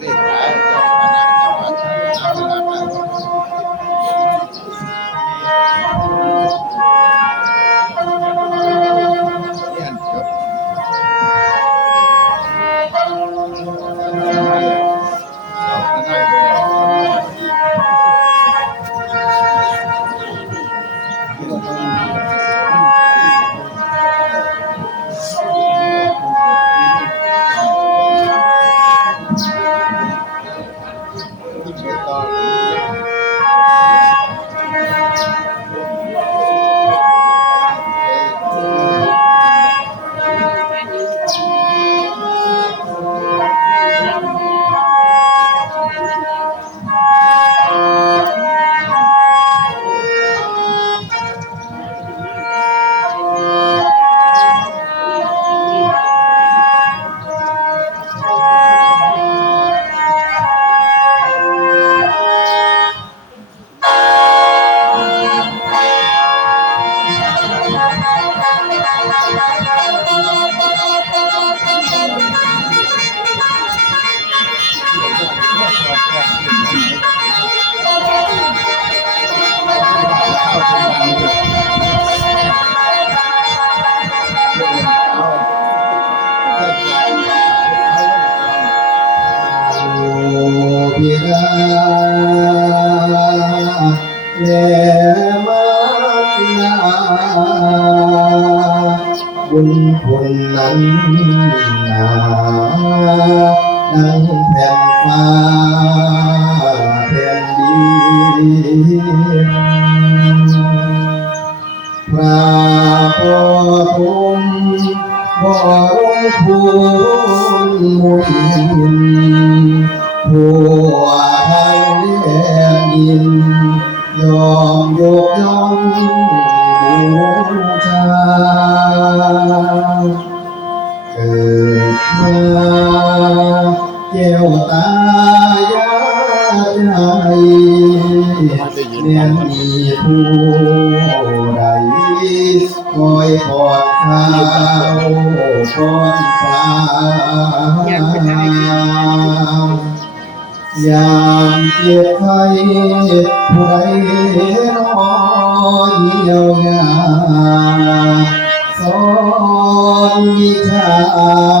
บิ บุญคุณนั้นหนาดังแผ่นฟ้าแผ่นดินพระปฐมบรมภูมิมุน เกิดมาแก้วตายาใจเนียมีผู้ใดคอยกอดข้าวป้อนปลายามเจ็บไข้ผู้ใดน้อยเยียวยา สอนวิชา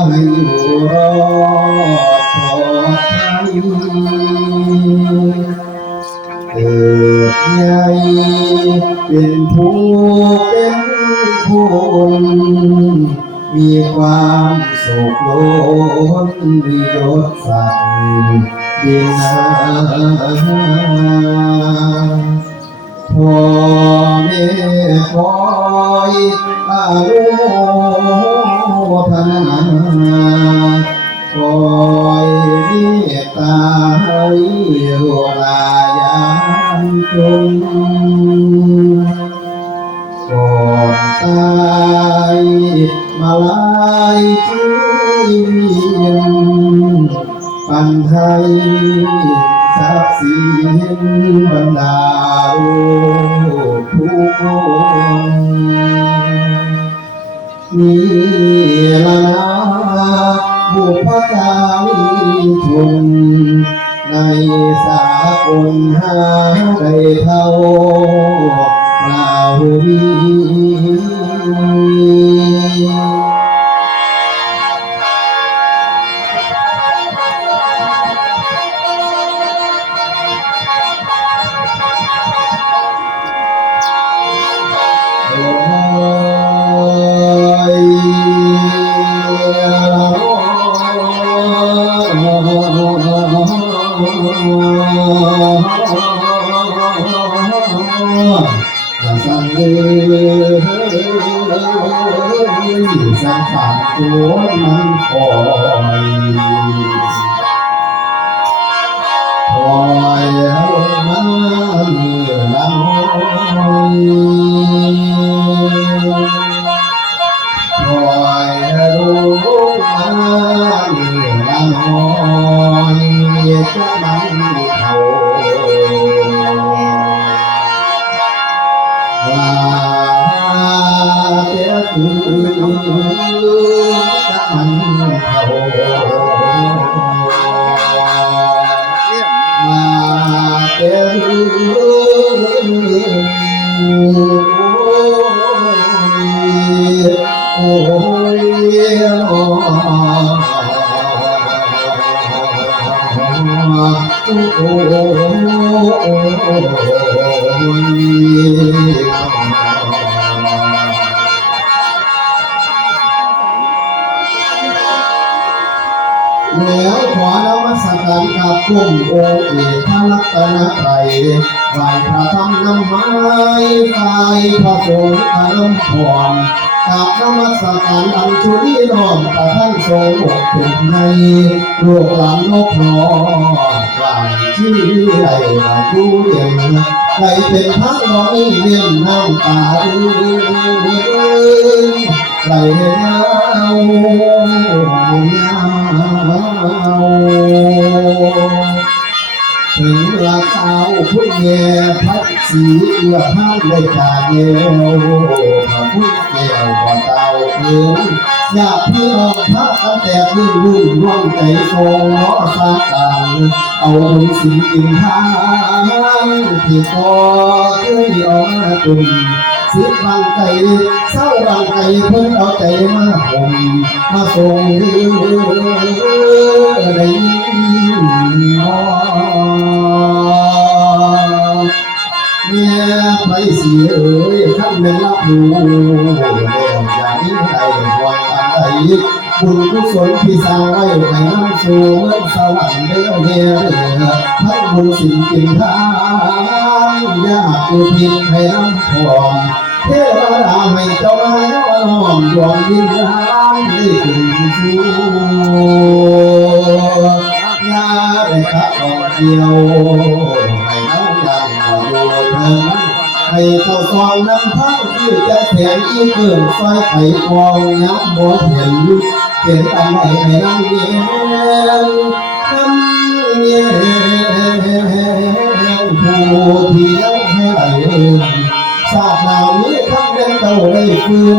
ให้อยู่รอดปลอดภัยเกิดใหญ่เป็นผู้เป็นคนมีความสุขล้นมียศศักดิ์ดินา พ่อแม่คอยอายุทนาคอยเมตาให้ลูกหลานยามจนก่อนตายมาลาย ปันไทยทรัพย์สินบรรดาลูกทุกคนนี่ละนะบุพการีชนในสากลหาได้เท่าเราวี แล้วขอนมัสการกับกุ้งองค์เอกพระรัตนตรัยไหวพระธรรมน้ำไม้กายพระสงฆ์อารมพรกับนมัสการอัญชุลีน้อมพระท่านทรงอกถึงในลูกหลานนกนอกลายที่ไรมาดูเรียนใครเป็นพักน้อยเลี้ยงน้ำตาไหลเงาเงา ถึงราคาพุ่งแย่พัดสีเอื้อผ้าได้กาเดียวพระพุทธแก้วบ่เต่าคืนอยากพี่น้องพระกันแต่ลื่นลื่นร่วมใจทรงล้อสาการเอาบุญสินกินทางที่ก่อเคยเอามาตุน สิบบังไก่เศร้าบังไก่เพิ่นเอาใจมาห่มมาส่งได้ยินบ่เมียไปเสียเอ้ยท่านเป็นรับรู้แล้วอย่างนี้ใครหวังอันใดบุญกุศลที่สร้างไว้ให้นำสู่เมืองสวรรค์เด้อเด้อทั้งบุญสิ่งกินทาน ยากอุทิศให้นำพรเทวดาให้เจ้านายน้อมดวงวิญญาณได้ถึงสูยาได้ขะก่อเดียวให้น้องยังอยู่เถิงให้เข้าซองน้ำพังคือจะแข็งอีเกินซอยไข่กองยับบ่เห็นเห็นอันไหนให้นั่งเย็นน้ำเย็น เพียงให้ไหลสาดหนาวนี้คำเดินเต่าได้คืน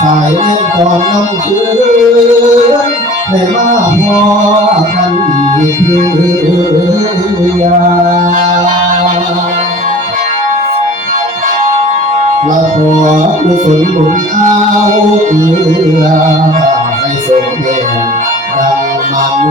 สายแน่นก่อนน้ำคืนได้มาพอกันอีกคือละขอกุศลบุญเอาเอือให้สมเด็จดังมาโน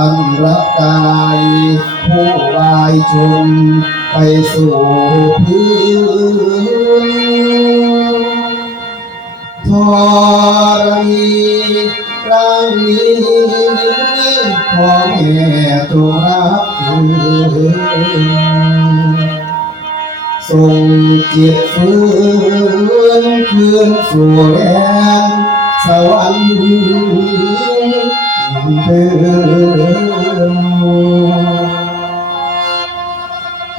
ท่านรับกายผู้วายชนไปสู่พื้นธรณีร่างนี้พ่อแม่จงรับคืนส่งจิตฟื้นคืนสู่แดนสวรรค์ เดิม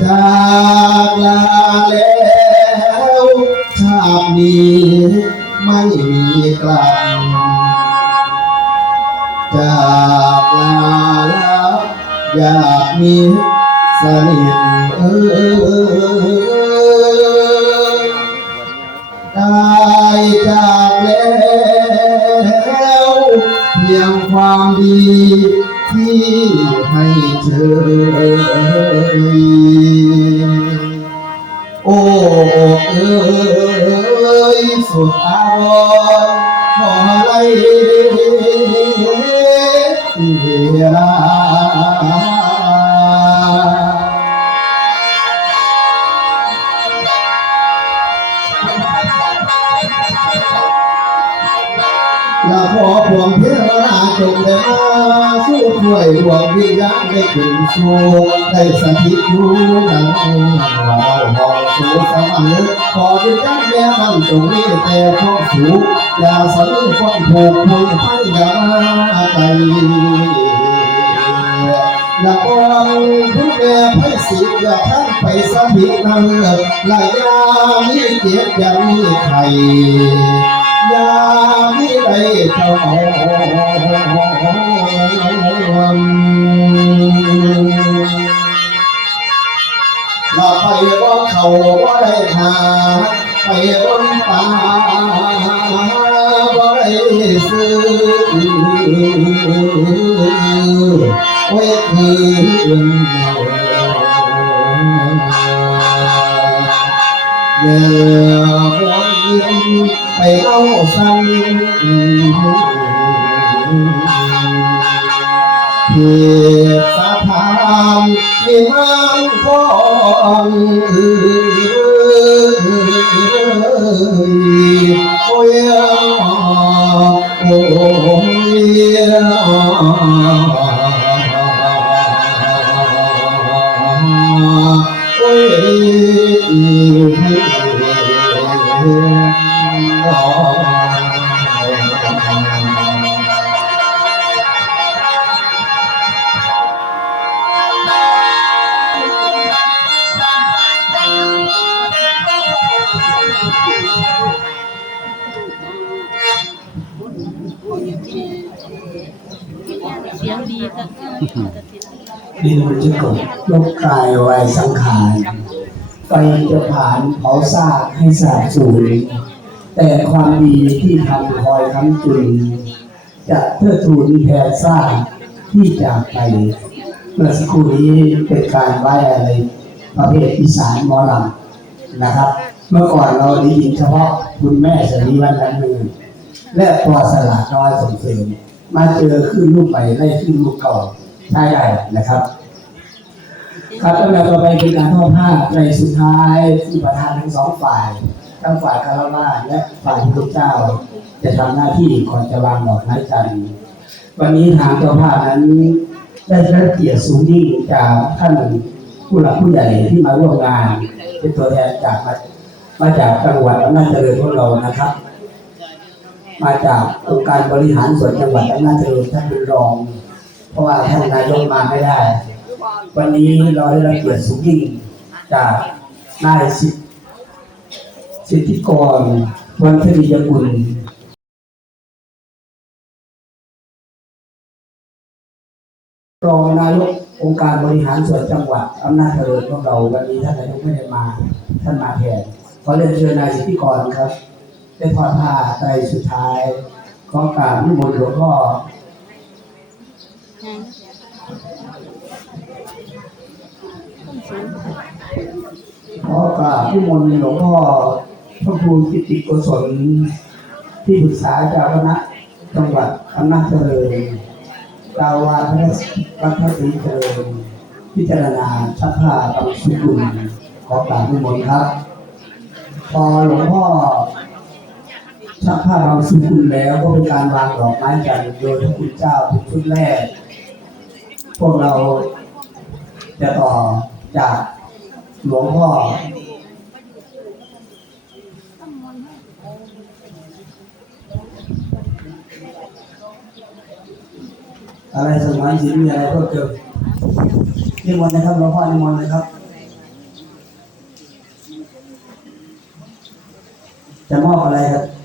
จากลาแล้วชาตินี้ไม่มีกลับจากลาแล้วอยากมีสนิทเอ้ย ความดีที่ให้เธอ จงได้มาสู้ช่วยดวงวิญญาณได้ขึ้นสู่ได้สถิตอยู่ดังเราห้องสู่สวรรค์ขอวิญญาณแม่มันจงมีแต่ความสุขอย่าสะลึงความผูกพันให้อย่ามาไกลละกองผู้แก่ไพศรีเกือบทั้งไปสถิตนั่งหลายยามีเกียรติยังมีใครยาือหัวเย็นไปเล่าสั่งเพียรสะพานมีมันคองเอ้ย สียงดีก็ดินจะกบลบกายไว้สังขารไฟจะผ่านเผาซากให้สาบสูญแต่ความดีที่ทำคอยค้ำจุนจะเพื่อทูลแผ่ซ่าที่จากไปเมื่อสักครู่นี้เป็นการไหว้อะไรประเภทอีสานมอลำนะครับ เมื่อก่อนเราได้ยินเฉพาะคุณแม่สรีวันนั้นมือและตัวสลากน้อยส่งเสริม มาเจอขึ้นลูกใหม่ไล่ขึ้นลูกเก่าใช่ได้นะครับครับแล้วเราต่อไปเป็นการทอดผ้าในสุดท้ายที่ประธานทั้งสองฝ่ายทั้งฝ่ายคารวะและฝ่ายพระเจ้า จะทำหน้าที่ก่อนจะวางดอกไม้จันทร์วันนี้ทางเจ้าภาพนั้นได้รับเกียรติสูงยิ่งจากท่านผู้หลักผู้ใหญ่ที่มาร่วมงาน เป็นตัวแทนจากมามาจากจังหวัดอำนาจเจริญของเรานะครับ มาจากองค์การบริหารส่วนจังหวัดอำนาจเจริญท่านเป็นรอง เพราะว่าท่านนายกมาไม่ได้ วันนี้เราได้รับเกียรติสูงยิ่งจากนายสิทธิสิทธิกรวันพนิยกุลรองนายกองค์การบริหารส่วนจังหวัดอำนาจเจริญของเราวันนี้ท่านนายกไม่ได้มา ท่านมาแทนขอเรียนเชิญนายสิทธิกรครับ ได้ทอดผ้าไตรสุดท้ายขอกรารนิมนต์หลวงพ่อขอกราบที่มนต์หลวงพ่อพระครูกิติโกศลที่ปรึกษาเจ้าคณะจังหวัดอำนาจเจริญกล่าวาพระรัตนศรีเจริญพิจารณาชักผ้าบางสุกุลขอกราบที่มนต์ครับ พอหลวงพ่อ ชักผ้าบาสุกุลแล้วก็เป็นการวางดอกไม้จันทร์โดยพระคุณเจ้าเป็นชุดแรก พวกเราจะต่อจากหลวงพ่ออะไรสมัยสินมีอะไรเพิ่มเติมนิมนต์นะครับหลวงพ่อนิมนต์นะครับ จะมอบอะไรครับ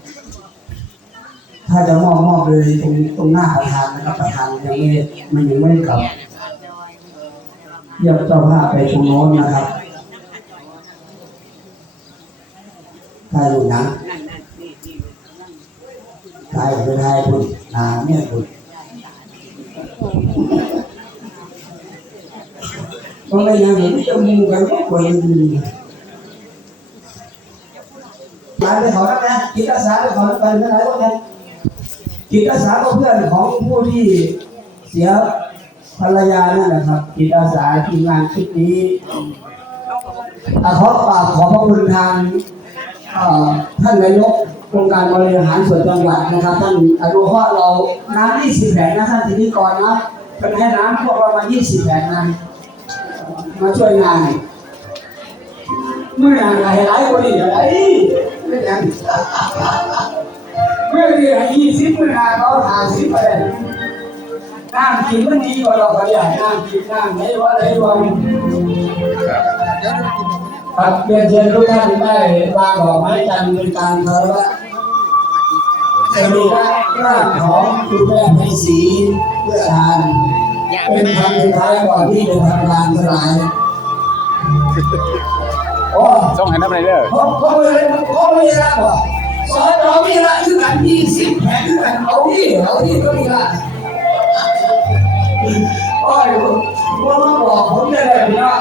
ถ้าจะมอบมอบเลยตรงตรงหน้าประธานนะครับประธานยังไม่ไมันยังไม่กลับเรียกเจ้าภาพไปตรงโน้นนะครับถ่ายรูปนะถ่ายไปถ่ายคุณนาเนี่ยคุณต้องได้ยังไงจะมูกันก็ควรจะดีมาไปขอรับนะจิตอาสาไปขอรับไปไม่ไรก็ได้ จิตอาสาก็เพื่อนของผู้ที่เสียภรรยานั่นแหละครับจิตอาสาทีมงานชุดนี้อะขอกราบขอพระคุณทางท่านนายกองค์การบริหารส่วนจังหวัดนะครับ ท่านอนุเคราะห์เราน้ำ20แผงนะท่านธินิกรนนะเป็นให้น้ำพวกเรามา 20แผงนะมาช่วยงานเมื่อไหร่หลายคนอีกอะไรไม่ยัง เมื่อไหร่ยี่สิบเมื่อไหร่เขาหาสิบไปเลยน้ำกินมันดีกว่าเราขยันน้ำกินน้ำไหนว่าไหนวังครับเรียนเชิญทุกท่านได้วางดอกไม้จันทร์เป็นการเคารพสรีระร่างของคุณแม่ไพศรีเพื่อทานเป็นคำสุดท้ายก่อนที่จะทำการสลายโอ้ส่งให้น้ำไรเด้อเขาเขาเลยเขาไม่ละบ่ สอนเราไม่ละคือกันยี่สิบแผงคือกันเอาที่เอาที่ก็ม่ละโอ้ยว่ามาบอกผมได้เลยนะ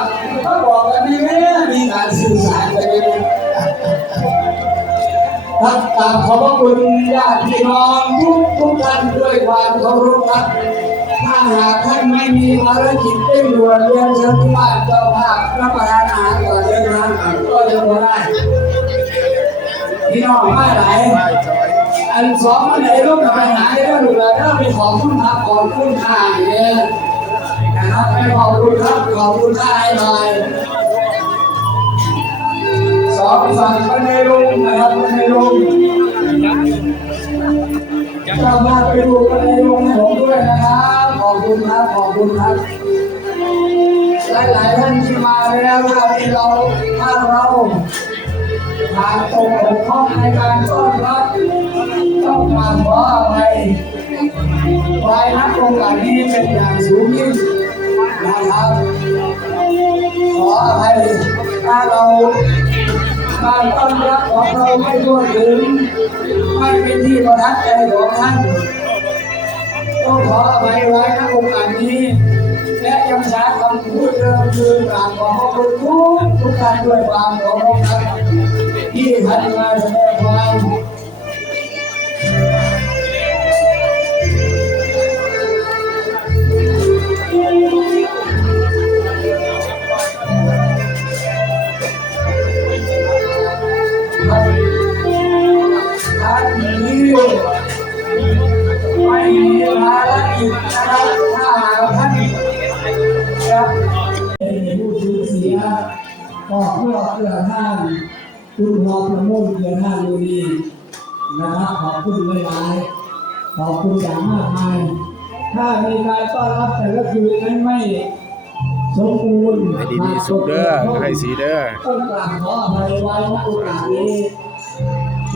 มาบอกกันนี่แม่มีการสื่อสารกันเลยครับกราบขอบพระคุณญาติพี่น้องทุกทุกท่านด้วยความเคารพครับถ้าหากท่านไม่มีภารกิจเร่งด่วนเรียนเชิญที่บ้านเจ้าภาพรับประทานอาหารก่อนเดินทางก็ยังไม่ได้ พี่น้องมาหลายอันสองมันไหนร่มกับปัญหาเรื่องหนึ่งเลยถ้ามีของคุณครับของคุณค่าเนี่ยนะครับไม่ขอบคุณครับขอบคุณค่าให้หน่อยสองฝั่งบันไดลงนะครับบันไดลงเจ้าภาไปดูบันไดลงให้ผมด้วยนะครับขอบคุณครับขอบคุณครับหลายๆท่านที่มาแล้วถ้ามีเราถ้าเรา ทางตรงบกพร่องในการต้อนรับต้องมาขออภัยไว้นักโอกาสนี้เป็นอย่างสูงยิ่งนะครับขออภัยถ้าเราการต้อนรับของเราไม่ทั่วถึงไม่เป็นที่ประทับใจของท่านต้องขออภัยไว้นักโอกาสนี้และยังใช้คำพูดเดิมคือกราบขอบพระคุณทุกทุกท่านด้วยความเคารพครับ ที่ท่านมาแสดงความท่านนี้ไม่มีภารกิจนะครับถ้าหากท่านจะเป็นผู้สูญเสียก็เพื่อเพื่อท่าน คุณพอประมุ่งเพื่อท่านดูดีนะครับขอบคุณหลายๆขอบคุณอย่างมากมาย ถ้ามีการต้อนรับแต่ละคืนนั้นไม่สมบูรณ์ให้ดีมีสุขเด้อให้สีเด้อต้องกราบขออภัยไว้ณโอกาสนี้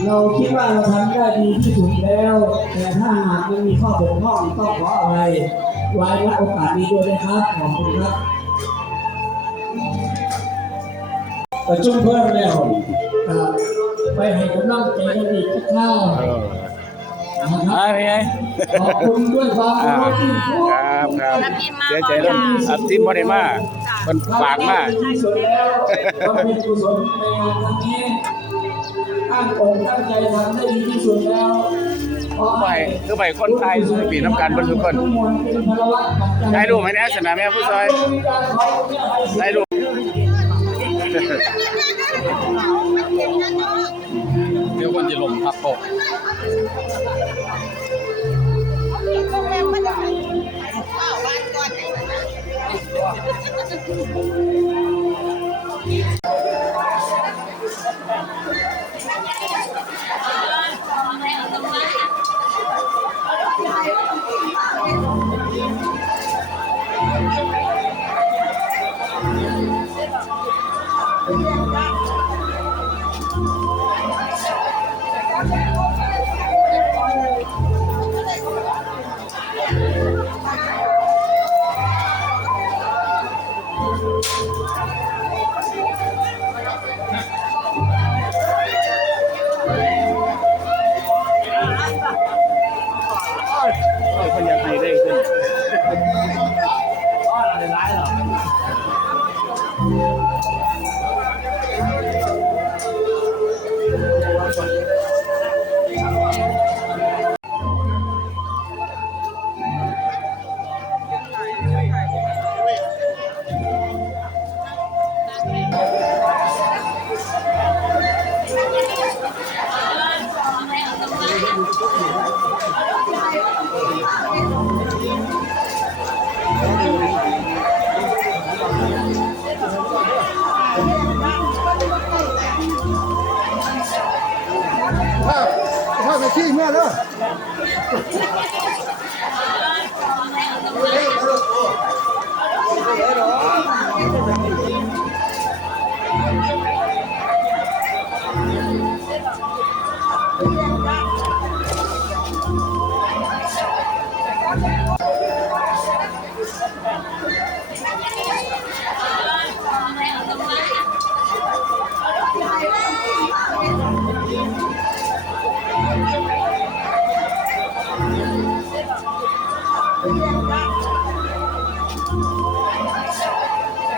เราคิดว่าเราทำได้ดีที่สุดแล้ว แต่ถ้าหากมันมีข้อบกพร่องต้องขออะไรไว้ณโอกาสนี้ด้วยนะครับ ขอบคุณครับ ประชุมเพิ่มแล้วครับไปให้กำลังใจกันอีกสักคราวเออนะคอ่ารับเป็นไงขอบคุณด้วยความเคาอ่ารพที่ทุกครับครับเสียใจแล้วอับทิมบ่ได้มาเพิ่นฝากมาที่สุดแล้วก็เป็นกุศลในงานครั้งนี้ตั้งอกตั้งใจทำได้ดีที่สุดแล้วขอไปให้คือไปคนไทยปีน้ำกันเพิ่นทุกคนได้รู้ไหมเนี่ยสนามแม่ผู้ซอยได้รู้ เดี๋ยวคนจะลมพับตกค ชี้เม่อเด้อ